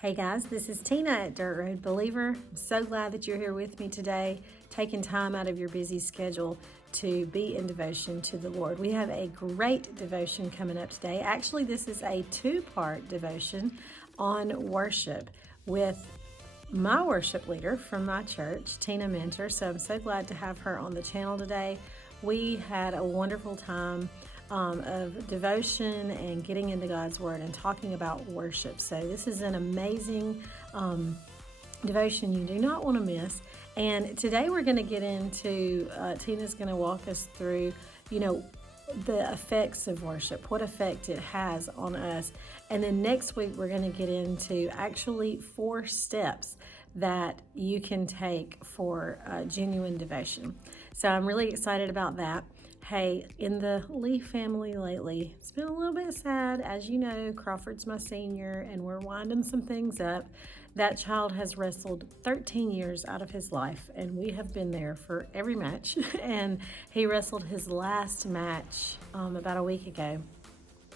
Hey guys, this is Tina at Dirt Road Believer. I'm so glad that you're here with me today, taking time out of your busy schedule to be in devotion to the Lord. We have a great devotion coming up today. Actually, this is a two-part devotion on worship with my worship leader from my church, Tina Mentor. So I'm so glad to have her on the channel today. We had a wonderful time of devotion and getting into God's Word and talking about worship. So this is an amazing devotion you do not want to miss. And today we're going to get into, Tina's going to walk us through, the effects of worship, what effect it has on us. And then next week we're going to get into actually 4 steps that you can take for genuine devotion. So I'm really excited about that. Hey, in the Lee family lately, it's been a little bit sad. As you know, Crawford's my senior, and we're winding some things up. That child has wrestled 13 years out of his life, and we have been there for every match. And he wrestled his last match about a week ago.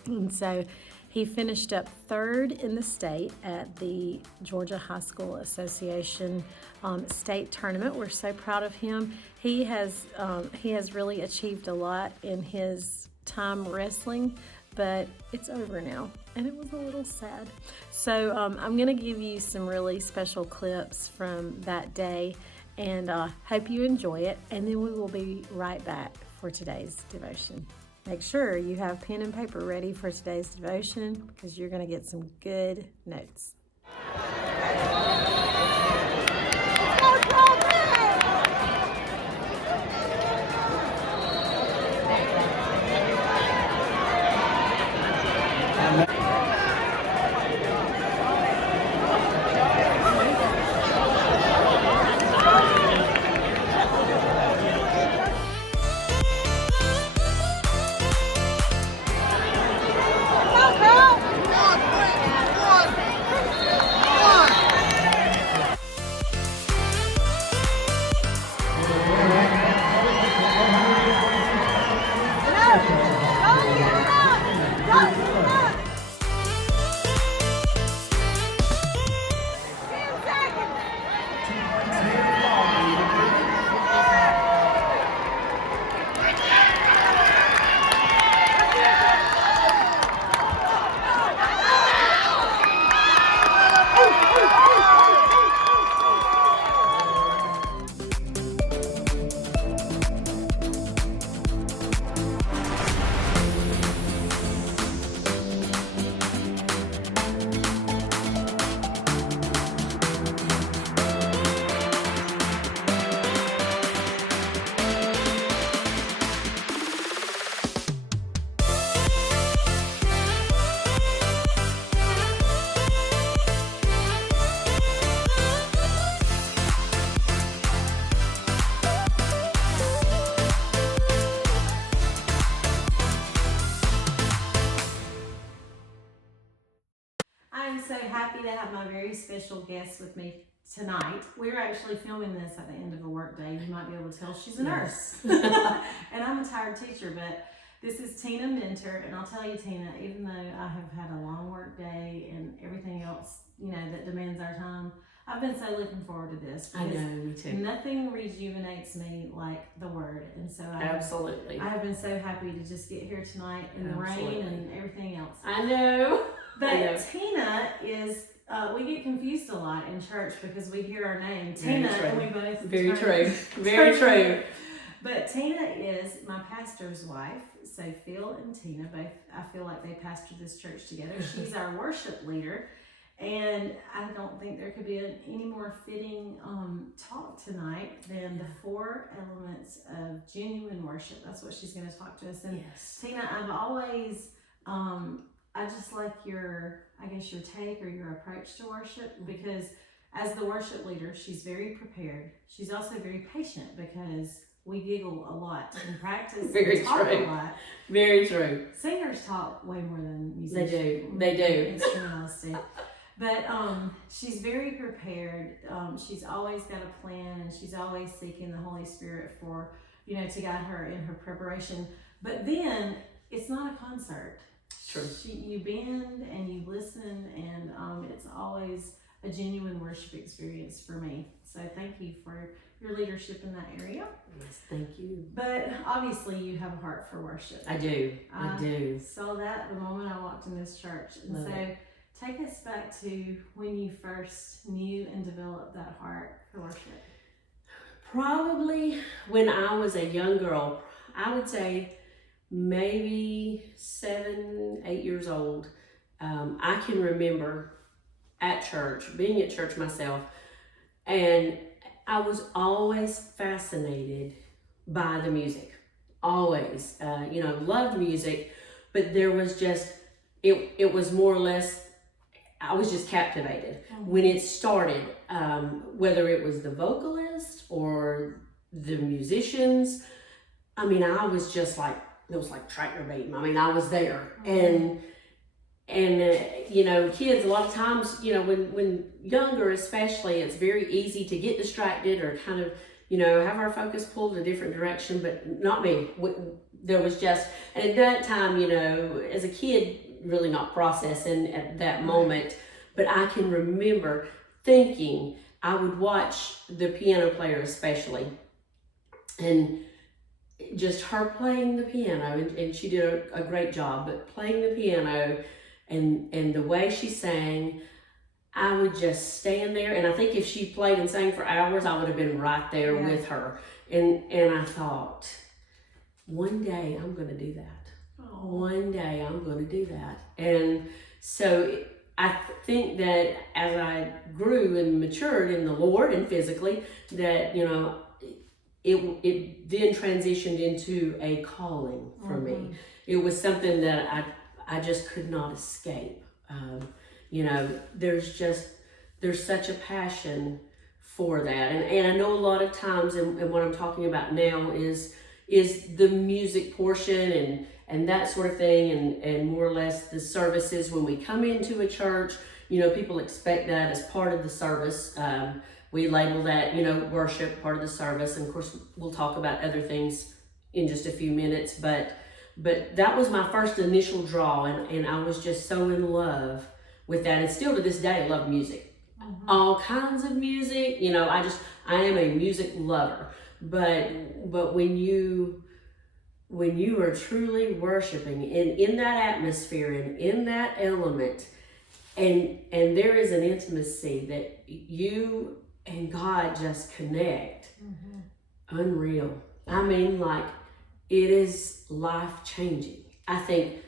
And so he finished up 3rd in the state at the Georgia High School Association state tournament. We're so proud of him. He has really achieved a lot in his time wrestling, but it's over now, and it was a little sad. So I'm going to give you some really special clips from that day, and hope you enjoy it, and then we will be right back for today's devotion. Make sure you have pen and paper ready for today's devotion because you're going to get some good notes. I'm so happy to have my very special guest with me tonight. We're actually filming this at the end of a work day. You might be able to tell she's a nurse. And I'm a tired teacher, but this is Tina Mentor. And I'll tell you, Tina, even though I have had a long work day and everything else, that demands our time, I've been so looking forward to this. I know, me too. Nothing rejuvenates me like the Word. And so I have been so happy to just get here tonight in the rain and everything else. I know. But Tina is, we get confused a lot in church because we hear our name, Tina, and we both Very true. But Tina is my pastor's wife. So Phil and Tina, both, I feel like they pastor this church together. She's our worship leader. And I don't think there could be any more fitting talk tonight than the 4 elements of genuine worship. That's what she's going to talk to us. And Tina, I've always... I just like your take or your approach to worship, because as the worship leader, she's very prepared. She's also very patient because we giggle a lot in practice. Very and talk true. A lot. Very true. Singers talk way more than musicians. They do. Instrumentalists do. But she's very prepared. She's always got a plan, and she's always seeking the Holy Spirit to guide her in her preparation. But then it's not a concert. It's true. You bend and you listen, and it's always a genuine worship experience for me. So thank you for your leadership in that area. Yes, thank you. But obviously you have a heart for worship. I do. I do. Saw that the moment I walked in this church. And Love so it. take us back to when you first knew and developed that heart for worship. Probably when I was a young girl, I would say maybe 7, 8 years old. I can remember being at church myself, and I was always fascinated by the music. Always, loved music, but there was just, it was more or less, I was just captivated when it started, whether it was the vocalist or the musicians. I mean, I was just like, it was like tractor beating. I mean, I was there. And kids, a lot of times, when younger especially, it's very easy to get distracted or kind of, have our focus pulled a different direction, but not me. There was just, and at that time, as a kid, really not processing at that moment, but I can remember thinking, I would watch the piano player especially, and just her playing the piano, and she did a great job, but playing the piano and the way she sang, I would just stand there, and I think if she played and sang for hours, I would have been right there with her. And I thought, one day I'm going to do that. Oh. One day I'm going to do that. And so I think that as I grew and matured in the Lord and physically, that, it then transitioned into a calling for me. It was something that I just could not escape. There's such a passion for that. And I know a lot of times, and what I'm talking about now is the music portion and that sort of thing, and more or less the services when we come into a church, people expect that as part of the service. We label that, worship, part of the service. And of course, we'll talk about other things in just a few minutes, but that was my first initial draw, and I was just so in love with that. And still to this day, I love music. All kinds of music, I am a music lover. But when you are truly worshiping in that atmosphere and in that element, and there is an intimacy that you and God just connect, unreal. I mean, like, it is life-changing. I think,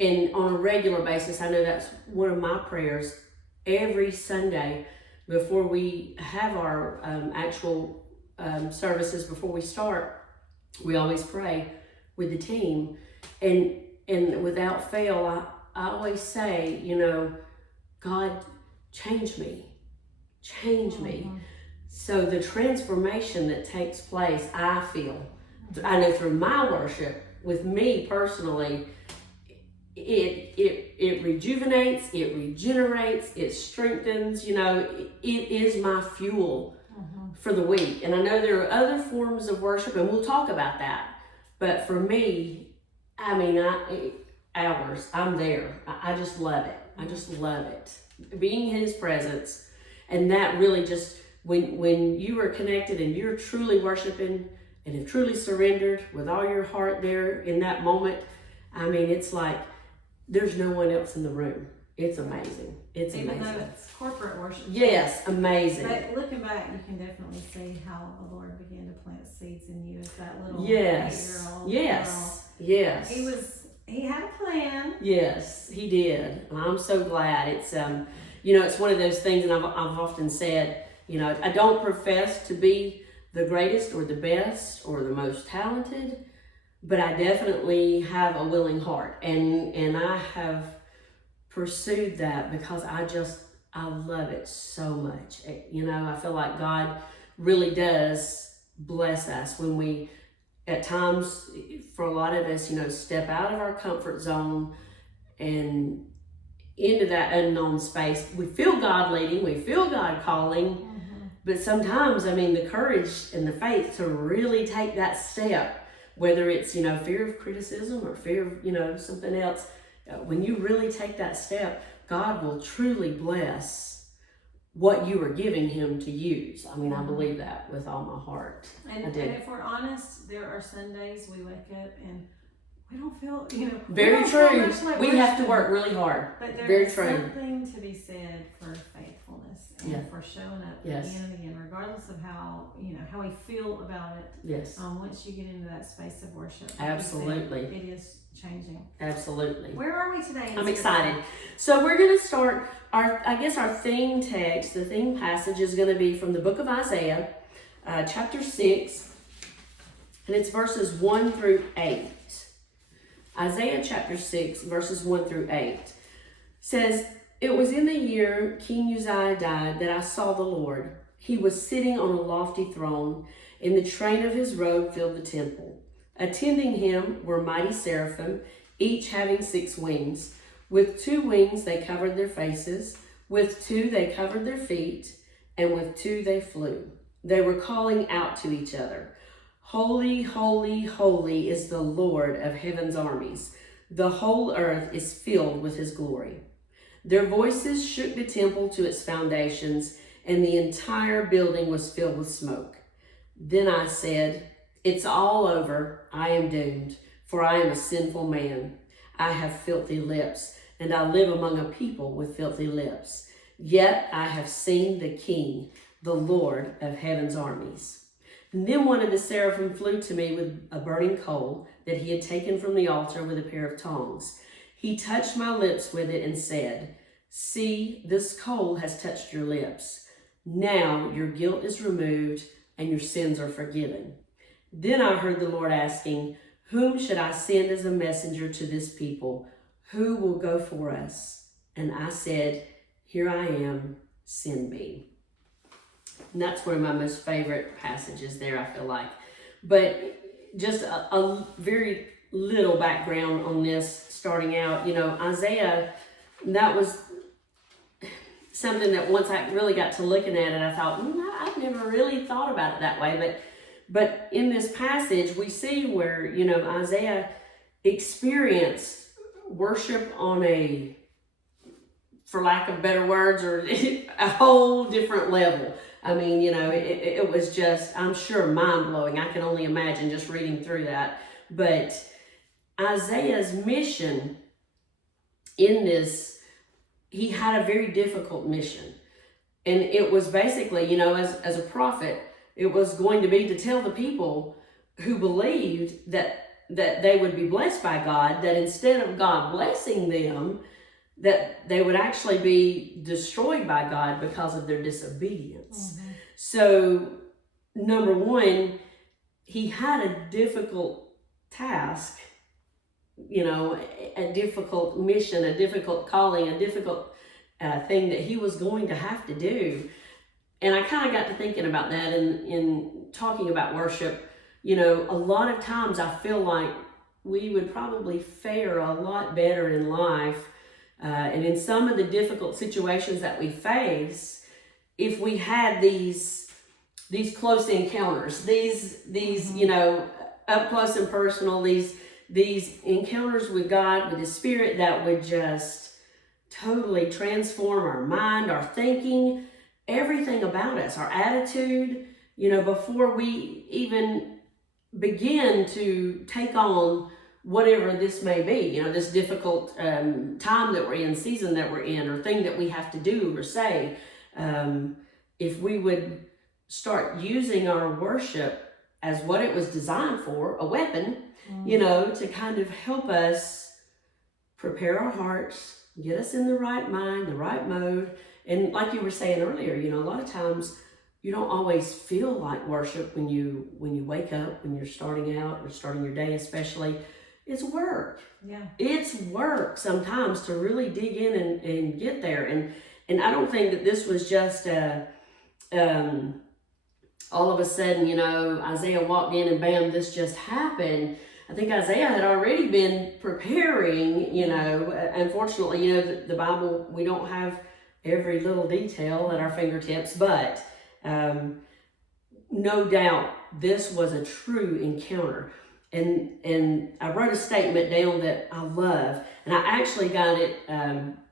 and on a regular basis, I know that's one of my prayers every Sunday before we have our actual services, before we start, we always pray with the team. And without fail, I always say, God, change me. Change me. So the transformation that takes place, I know through my worship, with me personally, it rejuvenates, it regenerates, it strengthens, it is my fuel for the week. And I know there are other forms of worship, and we'll talk about that. But for me, I mean, hours, I'm there. I just love it. I just love it. Being in His presence, and that really just, when you are connected and you're truly worshiping and have truly surrendered with all your heart there in that moment, I mean, it's like there's no one else in the room. It's amazing. It's Even amazing. though it's corporate worship. Yes, amazing. But looking back, you can definitely see how the Lord began to plant seeds in you as that little Yes. 8-year-old Yes. girl. Yes. He had a plan. Yes, He did. And I'm so glad. It's it's one of those things, and I've often said, I don't profess to be the greatest or the best or the most talented, but I definitely have a willing heart, and I have pursued that because I love it so much. I feel like God really does bless us when we, at times, for a lot of us, step out of our comfort zone and into that unknown space. We feel God leading, we feel God calling, but sometimes, the courage and the faith to really take that step, whether it's, fear of criticism or fear of, something else, when you really take that step, God will truly bless what you are giving him to use. I mean, I believe that with all my heart. And if we're honest, there are Sundays we wake up and we don't feel, Very true. We have to work really hard. But Very there's true. something to be said for faithfulness and for showing up again and again, regardless of how we feel about it. Yes. Once you get into that space of worship, absolutely, it is changing. Absolutely. Where are we today? I'm excited. So we're going to start our theme text. The theme passage is going to be from the book of Isaiah, chapter 6, and it's verses 1 through 8. Isaiah chapter 6, verses 1 through 8 says, "It was in the year King Uzziah died that I saw the Lord. He was sitting on a lofty throne, and the train of his robe filled the temple. Attending him were mighty seraphim, each having 6 wings. With 2 wings they covered their faces, with 2 they covered their feet, and with 2 they flew. They were calling out to each other, 'Holy, holy, holy is the Lord of heaven's armies. The whole earth is filled with his glory.' Their voices shook the temple to its foundations, and the entire building was filled with smoke. Then I said, 'It's all over. I am doomed, for I am a sinful man. I have filthy lips, and I live among a people with filthy lips. Yet I have seen the King, the Lord of heaven's armies.' And then one of the seraphim flew to me with a burning coal that he had taken from the altar with a pair of tongs. He touched my lips with it and said, 'See, this coal has touched your lips. Now your guilt is removed and your sins are forgiven.' Then I heard the Lord asking, 'Whom should I send as a messenger to this people? Who will go for us?' And I said, 'Here I am, send me.'" And that's one of my most favorite passages there, I feel like. But just a very little background on this starting out. Isaiah, that was something that once I really got to looking at it, I thought, I've never really thought about it that way. But in this passage, we see where, Isaiah experienced worship on a, for lack of better words, or a whole different level. I mean, it was just, I'm sure, mind-blowing. I can only imagine just reading through that. But Isaiah's mission in this, he had a very difficult mission. And it was basically, as a prophet, it was going to be to tell the people who believed that they would be blessed by God, that instead of God blessing them, that they would actually be destroyed by God because of their disobedience. Mm-hmm. So, number one, he had a difficult task, a difficult mission, a difficult calling, a difficult thing that he was going to have to do. And I kind of got to thinking about that in talking about worship. A lot of times I feel like we would probably fare a lot better in life and in some of the difficult situations that we face if we had these close encounters, these up close and personal, these encounters with God, with His Spirit that would just totally transform our mind, our thinking, everything about us, our attitude, before we even begin to take on whatever this may be, this difficult time that we're in, season that we're in, or thing that we have to do or say. If we would start using our worship as what it was designed for, a weapon, to kind of help us prepare our hearts, get us in the right mind, the right mode. And like you were saying earlier, a lot of times you don't always feel like worship when you wake up, when you're starting out or starting your day especially. It's work. Yeah. It's work sometimes to really dig in and get there. And I don't think that this was just all of a sudden, Isaiah walked in and bam, this just happened. I think Isaiah had already been preparing, unfortunately, the Bible, we don't have every little detail at our fingertips, but no doubt this was a true encounter. And I wrote a statement down that I love, and I actually got it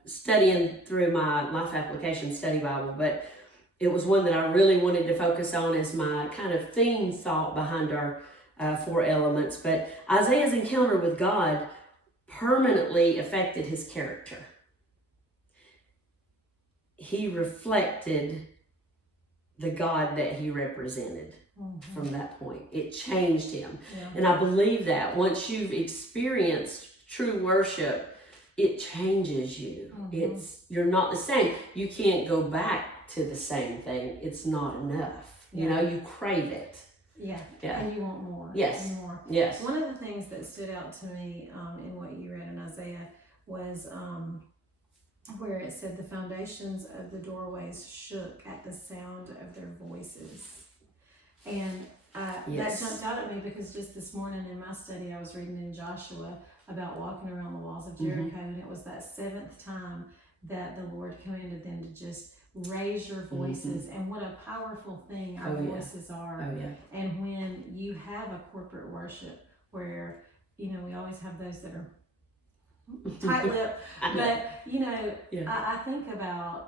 studying through my Life Application Study Bible, but it was one that I really wanted to focus on as my kind of theme thought behind our 4 elements. But Isaiah's encounter with God permanently affected his character. He reflected the God that he represented. From that point, it changed him. And I believe that once you've experienced true worship, it changes you. You're not the same. You can't go back to the same thing. It's not enough. You know, you crave it. And you want more. Yes. And more. Yes. One of the things that stood out to me in what you read in Isaiah was where it said the foundations of the doorways shook at the sound of their voices. And that jumped out at me because just this morning in my study, I was reading in Joshua about walking around the walls of Jericho, and it was that 7th time that the Lord commanded them to just raise your voices. And what a powerful thing our voices are. And when you have a corporate worship where, you know, we always have those that are tight-lipped, but you know, I think about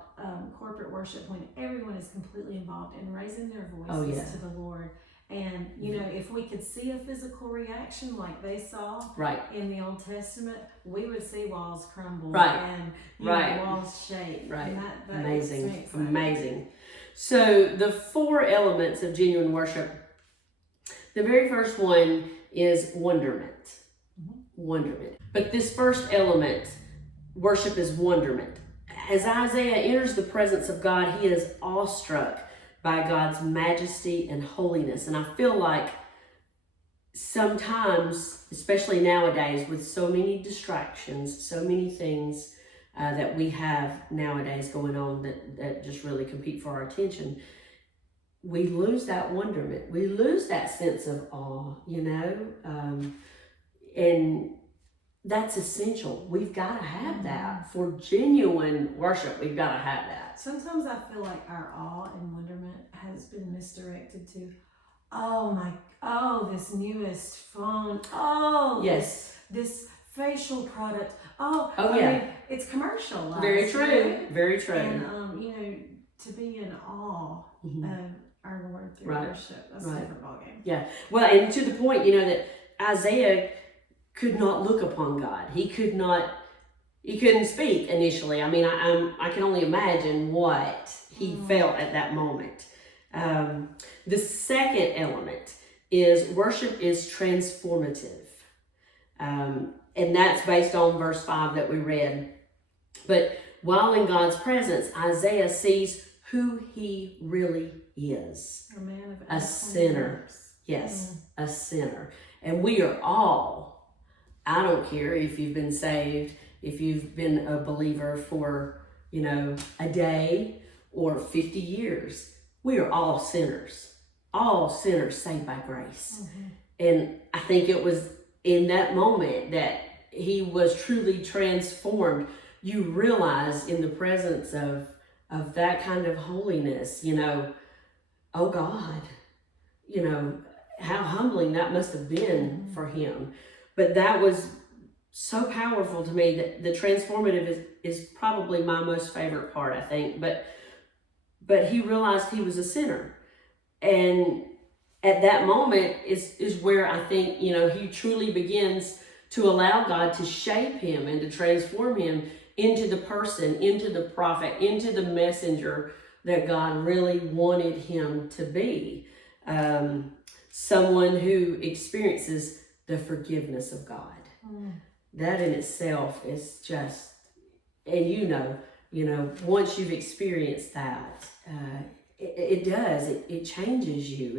corporate worship when everyone is completely involved in raising their voices to the Lord. And you know, if we could see a physical reaction like they saw in the Old Testament, we would see walls crumble and know, walls shake. And that Amazing. So the 4 elements of genuine worship. The very first one is wonderment. Wonderment. But this first element, worship is wonderment. As Isaiah enters the presence of God, he is awestruck by God's majesty and holiness. And I feel like sometimes, especially nowadays, with so many distractions, so many things that we have nowadays going on that just really compete for our attention, we lose that wonderment. We lose that sense of awe, you know? And that's essential. We've got to have that. For genuine worship, we've got to have that. Sometimes I feel like our awe and wonderment has been misdirected to, this newest phone. This facial product. I mean, it's commercialized. Very true. Right? Very true. And, you know, to be in awe of our Lord through worship, that's a different ballgame. Yeah. Well, and to the point, you know, that Isaiah could not look upon God. He couldn't speak initially. I mean, I can only imagine what he felt at that moment. The second element is worship is transformative. And that's based on verse 5 that we read. But while in God's presence, Isaiah sees who he really is. A man of a sinner. Yes, a sinner. And we are all, I don't care if you've been saved, if you've been a believer for, you know, a day or 50 years. We are all sinners saved by grace. And I think it was in that moment that he was truly transformed. You realize in the presence of that kind of holiness, you know, oh God, you know, how humbling that must have been for him. But that was so powerful to me that the transformative is probably my most favorite part, I think. But he realized he was a sinner. And at that moment is where I think, you know, he truly begins to allow God to shape him and to transform him into the person, into the prophet, into the messenger that God really wanted him to be. Someone who experiences the forgiveness of God. That in itself is just, and you know, once you've experienced that, it does, it changes you.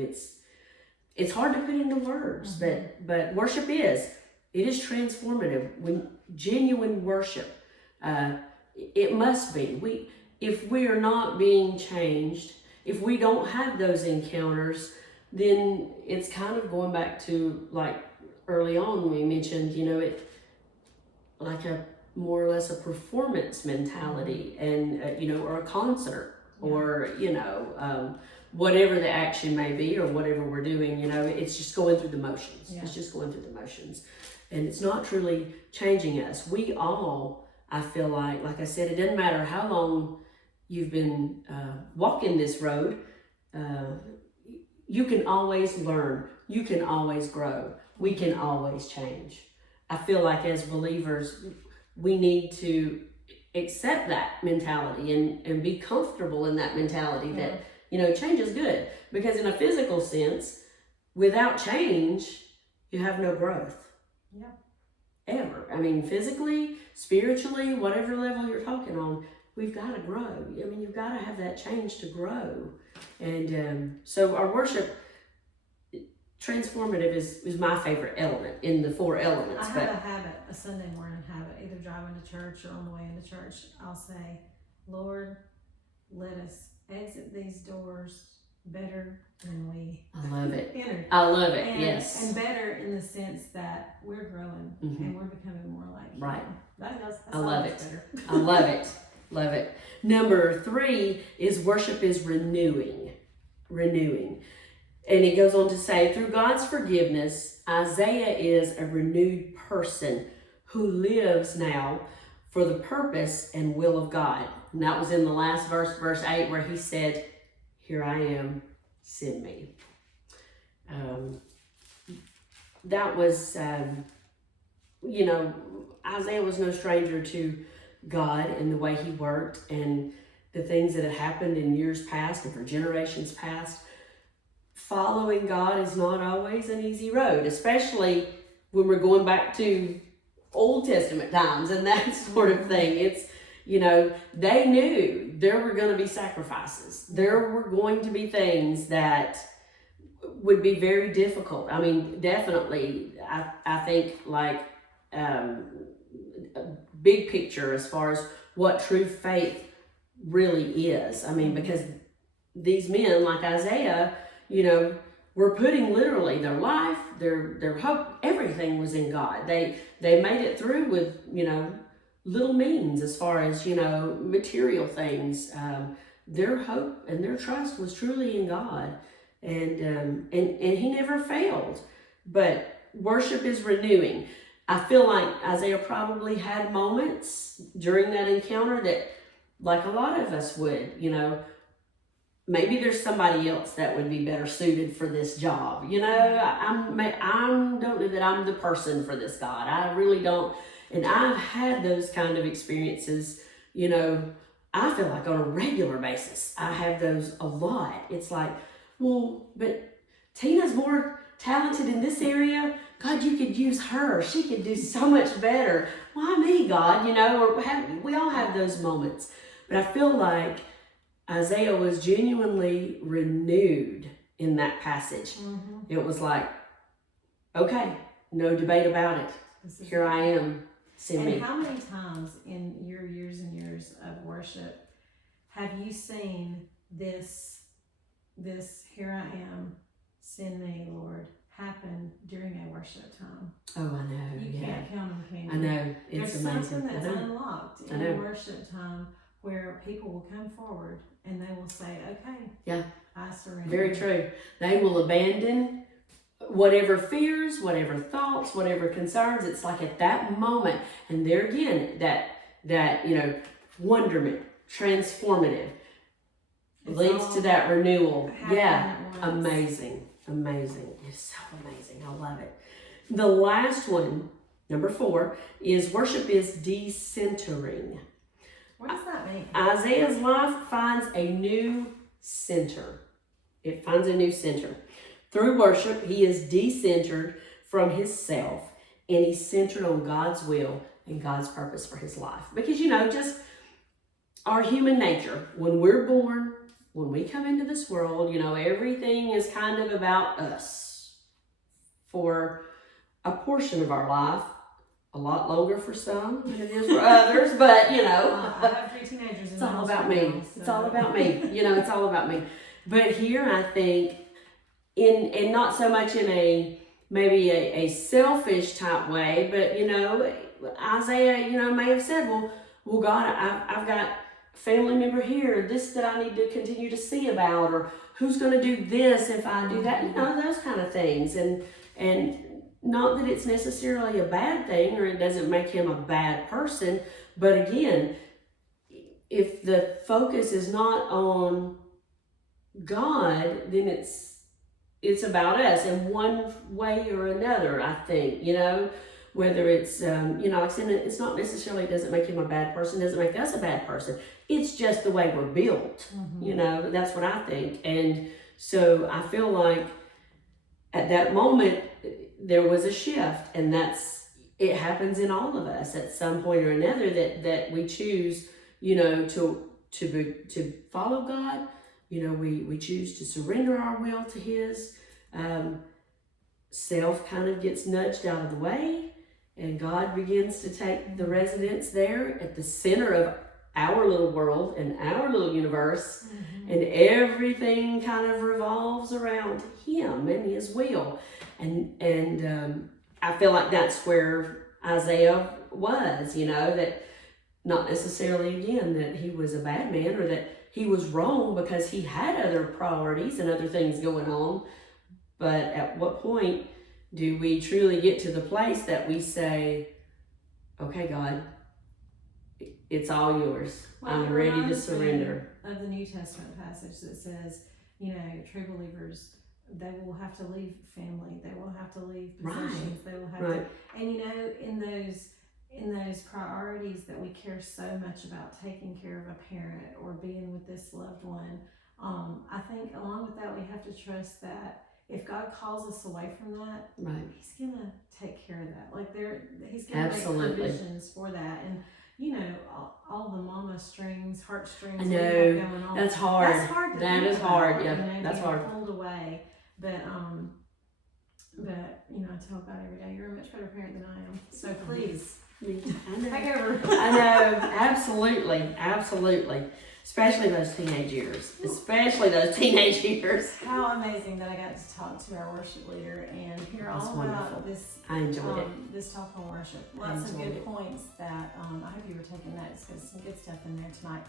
It's hard to put into words, but worship it is transformative. When genuine worship, it must be. If we are not being changed, if we don't have those encounters, then it's kind of going back to, like early on we mentioned, you know, it like a more or less a performance mentality, and you know, or a concert. or, whatever the action may be or whatever we're doing, it's just going through the motions. Yeah. It's just going through the motions. And it's not truly changing us. We all, I feel like I said, it doesn't matter how long you've been walking this road, you can always learn. You can always grow. We can always change. I feel like as believers, we need to accept that mentality and be comfortable in that mentality that, change is good. Because in a physical sense, without change, you have no growth. Yeah. Ever. I mean, physically, spiritually, whatever level you're talking on, we've got to grow. I mean, you've got to have that change to grow. And so our worship, transformative is my favorite element in the 4 elements. I have a habit, a Sunday morning habit, either driving to church or on the way into church. I'll say, Lord, let us exit these doors better than we entered. I love it, yes. And better in the sense that we're growing and we're becoming more like Him. Right. That's I love it. Better. I love it. Love it. Number 3 is worship is renewing. Renewing. And it goes on to say, through God's forgiveness, Isaiah is a renewed person who lives now for the purpose and will of God. And that was in the last verse, verse 8, where he said, here I am, send me. That was, Isaiah was no stranger to God and the way He worked and the things that had happened in years past and for generations past. Following God is not always an easy road, especially when we're going back to Old Testament times and that sort of thing. It's, they knew there were going to be sacrifices. There were going to be things that would be very difficult. I mean, definitely, I think a big picture as far as what true faith really is. I mean, because these men like Isaiah, were putting literally their life, their hope, everything was in God. They made it through with, little means as far as, material things. Their hope and their trust was truly in God. And He never failed. But worship is renewing. I feel like Isaiah probably had moments during that encounter that, like a lot of us would, maybe there's somebody else that would be better suited for this job. I don't know that I'm the person for this, God. I really don't. And I've had those kind of experiences, I feel like on a regular basis. I have those a lot. It's like, well, but Tina's more talented in this area. God, you could use her. She could do so much better. Why me, God? We all have those moments. But I feel like Isaiah was genuinely renewed in that passage. Mm-hmm. It was like, okay, no debate about it. Here I am, send me. And how many times in your years and years of worship have you seen this here I am, send me, Lord, happen during a worship time? Oh, I know. You can't count them, can you? I know. It's There's amazing. something that's unlocked in a worship time where people will come forward and they will say, okay, yeah, I surrender. Very true. They will abandon whatever fears, whatever thoughts, whatever concerns. It's like at that moment, and there again, that wonderment, transformative, leads to that renewal. Yeah, amazing. It's so amazing. I love it. The last one, number 4, is worship is decentering. What does that mean? Isaiah's life finds a new center. It finds a new center. Through worship, he is decentered from himself, and he's centered on God's will and God's purpose for his life. Because, just our human nature, when we're born, when we come into this world, everything is kind of about us for a portion of our life. A lot longer for some than it is for others, but I have 3 teenagers. It's all about me. So. It's all about me. It's all about me. But here, I think, in not so much in maybe a selfish type way, but Isaiah, may have said, well, God, I've got family member here, this that I need to continue to see about, or who's going to do this if I do that, you know, those kind of things. And not that it's necessarily a bad thing or it doesn't make him a bad person, but again, if the focus is not on God, then it's about us in one way or another, I think, you know, whether it's, you know, like I said, it's not necessarily, doesn't make him a bad person, doesn't make us a bad person. It's just the way we're built, you know, that's what I think. And so I feel like at that moment, there was a shift, and it happens in all of us at some point or another that we choose, you know, to follow God. You know, we choose to surrender our will to His. Self kind of gets nudged out of the way, and God begins to take the residence there at the center of our little world and our little universe, and everything kind of revolves around Him and His will. And I feel like that's where Isaiah was, you know, that not necessarily, again, that he was a bad man or that he was wrong because he had other priorities and other things going on. But at what point do we truly get to the place that we say, okay, God, it's all yours. Well, I'm ready to surrender. Of the New Testament passage that says, you know, true believers, they will have to leave family, they will have to leave possessions, they will have to, and you know, in those priorities that we care so much about, taking care of a parent or being with this loved one, I think along with that we have to trust that if God calls us away from that, He's gonna take care of that. Like He's gonna make provisions for that. And you know, all the mama strings, heartstrings, I know, we have going on. That's hard. That's hard. That is hard. Yeah, you know, that's hard. Pulled away, but you know, I tell God every day, you're a much better parent than I am. So please, take over. I know, absolutely. Especially those teenage years. How amazing that I got to talk to our worship leader and hear all about this. I enjoyed it. This talk on worship. Lots of good points that I hope you were taking notes because some good stuff in there tonight.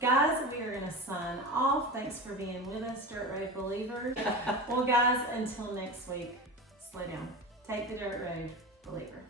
Guys, we are going to sign off. Thanks for being with us, Dirt Road Believer. Well, guys, until next week, slow down. Take the Dirt Road Believer.